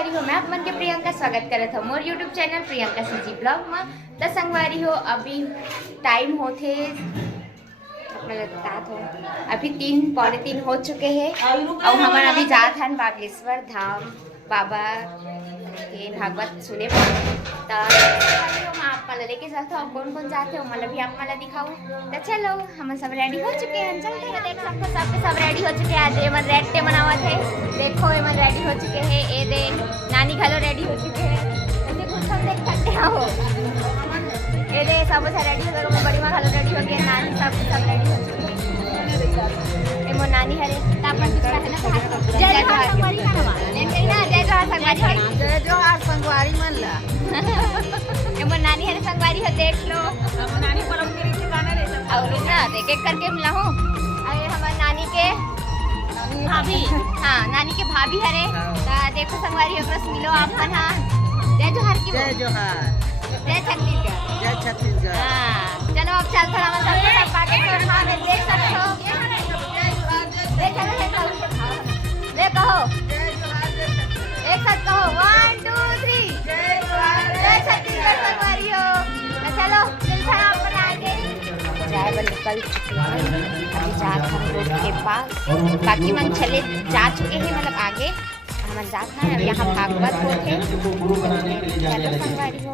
संगवारी हो मैं आप मन के प्रियंका स्वागत करत हो मोर YouTube channel Priyanka CG blog में। तो संगवारी हो अभी टाइम होते अभी 3 पौने 3 हो चुके हैं और हमारे अभी जात हैं बागेश्वर धाम बाबा के भागवत सुने तो आप मला लेके जाते हो कौन कौन जाते हो मतलब भी आप मला दिखाओ। तो चलो हम सब रेडी हो चुके हैं, चलते हैं। देख सकते सब रेडी हो चुके हैं। आज एमन रेड टे मनावा थे, देखो एमन रेडी हो चुके हैं। ये दे नानी घलो रेडी हो चुके हैं, ऐसे कुछ हम देख सकते हो। ये दे सब रेडी हो गए, बड़ी माँ घलो रेडी हो गए, नानी सब रेडी हो चुके हैं। एमो नानी हरे तापन कुछ है ना जय जोहार संगवारी का नाम नहीं ना जय जोहार संगवारी जय जोहार संगवारी मन ला एमो नानी हरे संगवारी हो देख लो नानी पलम मेरी ठिकाना रे और ना देख एक करके मिला हूं। अरे हमार नानी के भाभी, हां नानी के भाभी हरे देखो संगवारी हो बस मिलो आप मन। हां जय जोहार की जय जोहार जय छत्तीसगढ़ जय छत्तीसगढ़। हां चलो अब चल थोड़ा मतलब सब बाकी तो हां देख सकते हो। ले कहो एक साथ कहो 1 2 3 जय छत्तीसगढ़ संगवारी हो। चलो मिलते हैं आप बनाएंगे चाय बन निकल चुकी है। अभी जात हम रोड के पास बाकी मन चले जा चुके हैं मतलब आगे हम जात हैं। अब यहाँ भागवत होते चलो संगवारी हो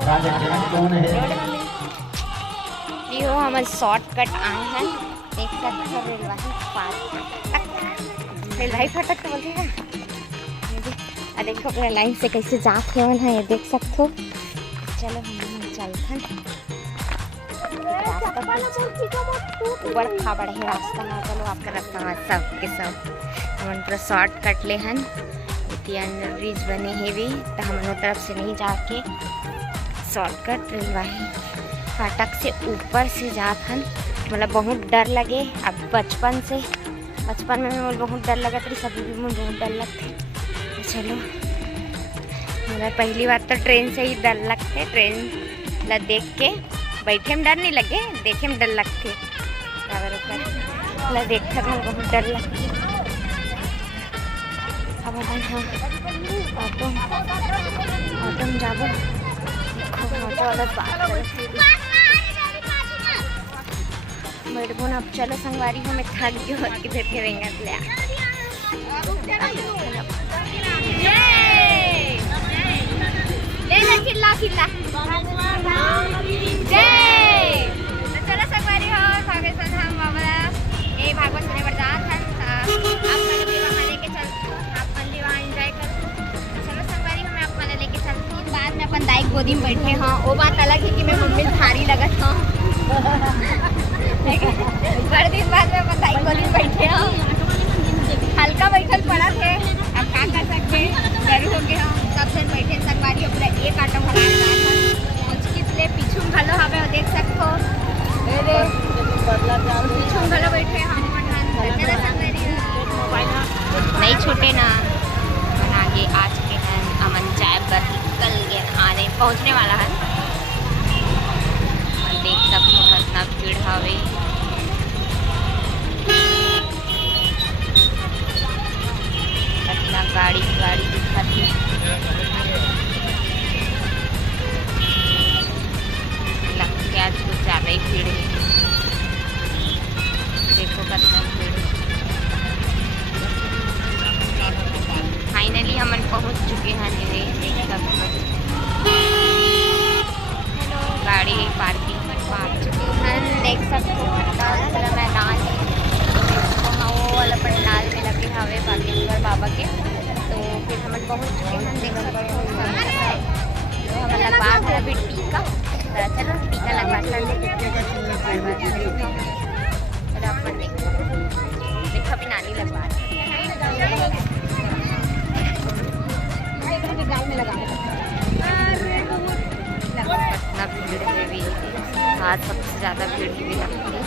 ये हो हम शॉर्टकट आए हैं। देख सकते हो रेलवाही पास रेलवाही फाटक तो बोलते हैं ना। देखो अपने लाइन से कैसे जाते हैं ये देख सकते हो। चलो हम चलते हैं बड़ा बड़ा है रास्ता है। चलो आपका रास्ता सब के सब हम पूरा शॉर्टकट ले हैं। इतने ब्रिज बने हैं भी तो हम तरफ से नहीं जाके शॉर्टकट रेलवाही फाटक से ऊपर से जात हैं। मतलब बहुत डर लगे अब बचपन में मुझे बहुत डर लगा था, सभी भी मुझे बहुत डर लगते। चलो मेरा पहली बार तो ट्रेन से ही डर लगते। ट्रेन ला देख के बैठे में डर नहीं लगे, देखे में डर लगते ला देख कर बहुत डर लगते। अब हाँ ऑटो में जाबो ऑटो वाला बात मेरे अब चलो संगवारी हो मैं थक गई और किधर के रहेंगे चिल्ला चिल्ला जय। चलो संगवारी हो भागेश्वर धाम बाबा ये भागवत सुने पर जात है। आप मंदिर वहाँ लेके चल आप मंदिर वहाँ एंजॉय करो। चलो संगवारी हो मैं आप मन लेके चलती हूँ। बाद में अपन दाई गोदी में बैठे हाँ वो बात अलग है कि मैं मम्मी भारी लगत हूँ। बड़े दिन बाद में अपन दाई गोदी में बैठे हाँ हल्का बैठल पड़ा थे। अब क्या कर सकते डरू हो गए हम सब जन बैठे संगवारी हो पूरा एक आटो भरा ले पीछू घलो हवे देख सकते हो। पीछू घलो बैठे हम नहीं छूटे ना आगे आ चुके हैं। अमन चाय पर निकल गए आने पहुंचने वाला है। देख सकते हो कितना भीड़ हवे कितना गाड़ी दिखती लगता आज कुछ ज़्यादा ही भीड़ है। देखो कितना भीड़ फाइनली हम पहुंच चुके हैं। देख सकते गाड़ी पार्किंग पर पहुंच चुके हैं। देख सकते हो मैदान वो वाला पंडाल में लगे हवे बागेश्वर बाबा के तो फिर हम पहुंच चुके हैं। देख सकते हो हम लगवा है अभी टीका। चलो टीका लगवा अपन देखो अभी नानी लगवा कितना भीड़ है भी आज सबसे ज़्यादा भीड़ भी लगती है।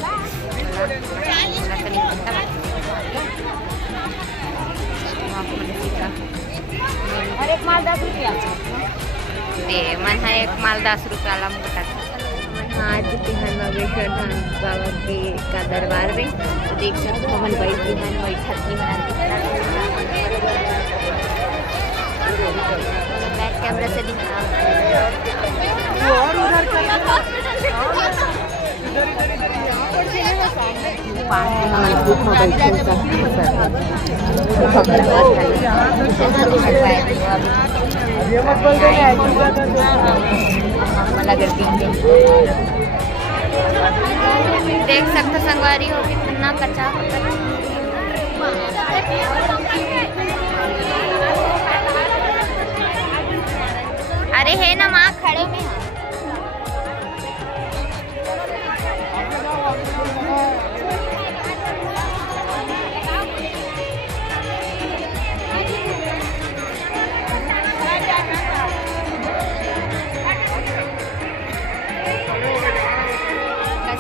एक माल 10 रुपया दे मन है एक माल 10 रुपया ला मुझे आज तिहान बागेश्वर धाम बाबा के का दरबार में देख सकते हो हम बैठी हैं बैठक नहीं बनाती। कैमरा से दिखा। देख सकते संगवारी हो कितना कच्चा। अरे है ना माँ खड़े में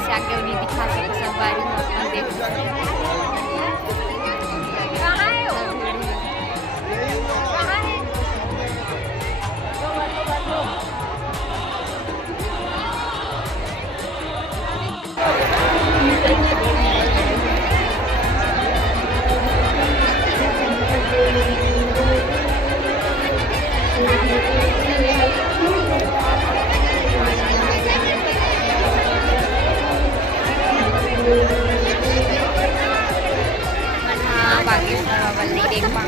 आगे उन्हें दिखा सकते सवारी देख सकते।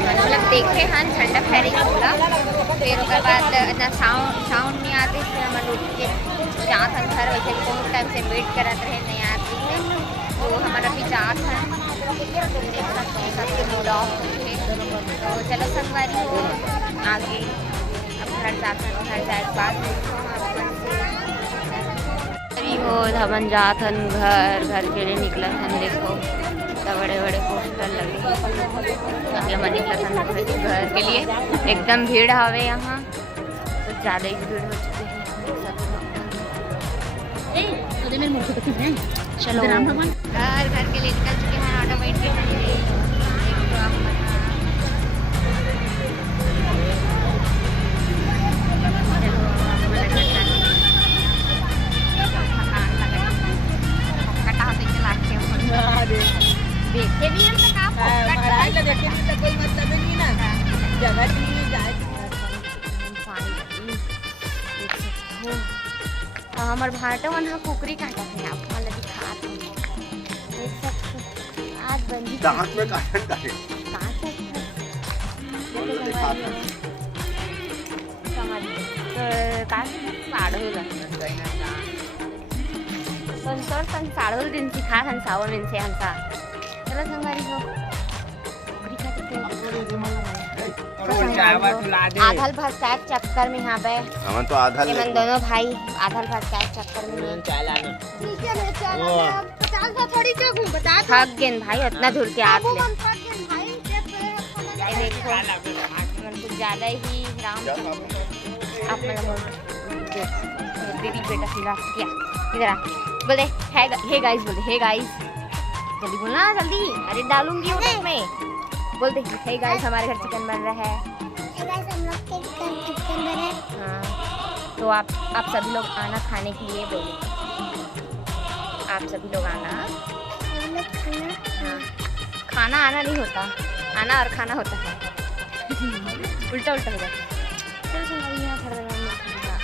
मतलब देखे हाँ झंडा फहरी बोला फिर उसके बाद ना साउंड नहीं आती फिर हम रुक के जहाँ था घर वैसे बहुत टाइम से वेट करते रहे नहीं आती है तो हमारा भी जात है सबके मूड ऑफ थे तो चलो संगवारी हो आगे अब घर जाते हैं घर जाए के बाद हो हमन जात हन घर के लिए निकला हन देखो बड़े बड़े पोस्टर लगे हम निकला था घर के लिए एकदम भीड़ हवे यहाँ तो ज़्यादा ही भीड़ हो चुकी है। चलो घर के लिए निकल चुके हैं ऑटोमेटिक देखे भी हम तक आप देखे भी तो कोई मतलब नहीं ना जगह नहीं जाए हमार भाटा मन हा कुकरी काटा है आप मतलब दिखात देख सकते आज बंदी दांत में काटन काटे समझ काट पाडोला संतर साड़ोल दिन सिखा हंसावा में से हंसा चलो संगवारी हो आधल भटका चक्कर में यहाँ पे हम तो आधल दोनों भाई आधल भटका चक्कर में थक गए भाई इतना दूर के आते देखो कुछ ज्यादा ही राम आप दीदी बेटा खिला क्या इधर आ बोले हे गाइस बोले हे गाइस जल्दी बोलना जल्दी अरे डालूंगी यूट्यूब में बोल दे हे गाइस हमारे घर चिकन बन रहा है हे गाइस हम लोग के घर चिकन बन रहा है हाँ तो आप सभी लोग आना खाने के लिए बोले आप सभी लोग आना हाँ खाना आना नहीं होता आना और खाना होता है उल्टा उल्टा हो जाता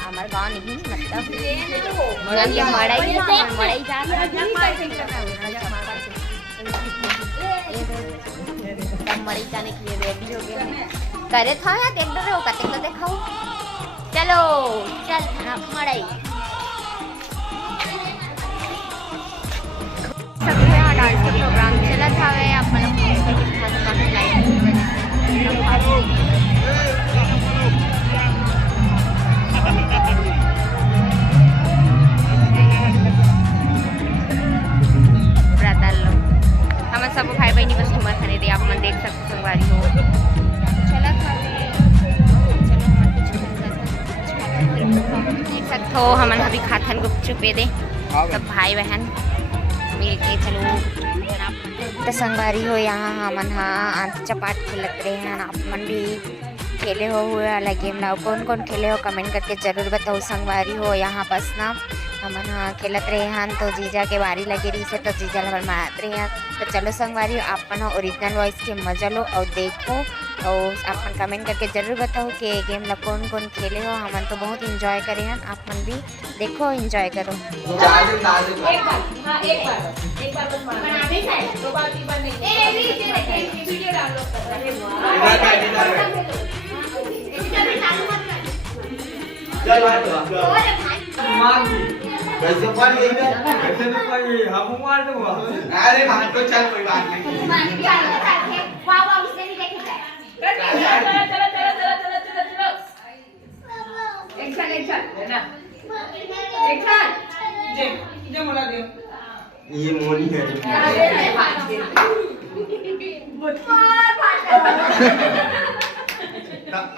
हमारे गाँव नहीं मतलब मड़ाई जा मड़ाई जाने के लिए रेडी हो गए करे था यार देख रहे हो कते तो देखाओ चलो चल मड़ाई डांस का प्रोग्राम चला था अपन सब भाई बहनी बस घुमा खाने दे आप मन देख सकते संगवारी हो चला था देख सकते हो हमन अभी खाथन गुपचुप दे सब भाई बहन मिल के चलो तो संगवारी हो यहाँ हमन आंत चपाट खेलत रहे हैं आप मन भी खेले हो हुए वाला गेम ना कौन कौन खेले हो कमेंट करके जरूर बताओ संगवारी हो यहाँ बस ना हमन हाँ खेलत रहे हन तो जीजा के बारी लगे रही से तो जीजा ल मारत रहे हन। तो चलो संगवारी आपन ओरिजिनल वॉइस के मजा लो और देखो और आपन कमेंट करके जरूर बताओ कि गेम ला कौन कौन खेले हो। हमन तो बहुत इंजॉय करे हन, आपन भी देखो इंजॉय करो। एक बार बस मारना, दो बार तीन बार नहीं। वीडियो डाउनलोड चल मार कैसे पानी कैसे तो पानी हम मार दूंगा। अरे भाग तो चल कोई बात नहीं। वाह उसने नहीं देखे जाए। चलो एक्शन है ना, एक्शन जे मोला दियो ये मोनी है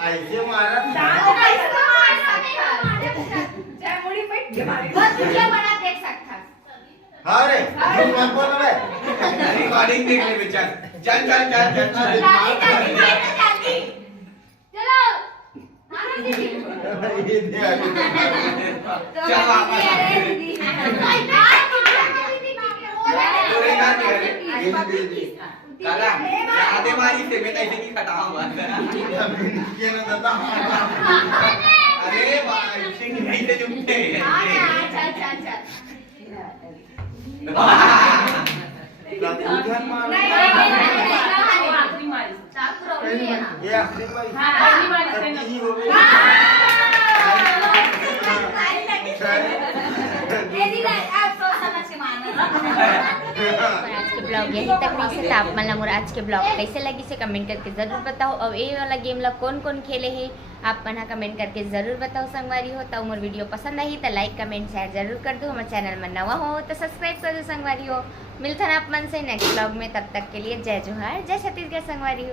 ऐसे मारा अरे मत बोल रे रिकॉर्डिंग देख ले बेचार। चल चल चल चल मारी से मैं ऐसे की खटाऊंगा। अरे भाई सिंह नहीं से जुटते ये आखिरी आज के ब्लॉग यही तक रही से। आप मन मोर आज के ब्लॉग कैसे लगी से कमेंट करके जरूर बताओ और ये वाला गेम ला कौन कौन खेले है आप मन कमेंट करके जरूर बताओ संगवारी हो। तो मोर वीडियो पसंद आई तो लाइक कमेंट शेयर जरूर कर दो। हमारे चैनल में नवा हो तो सब्सक्राइब कर दो संगवारी हो। मिलता है आप मन से नेक्स्ट ब्लॉग में, तब तक के लिए जय जोहार जय छत्तीसगढ़ संगवारी हो।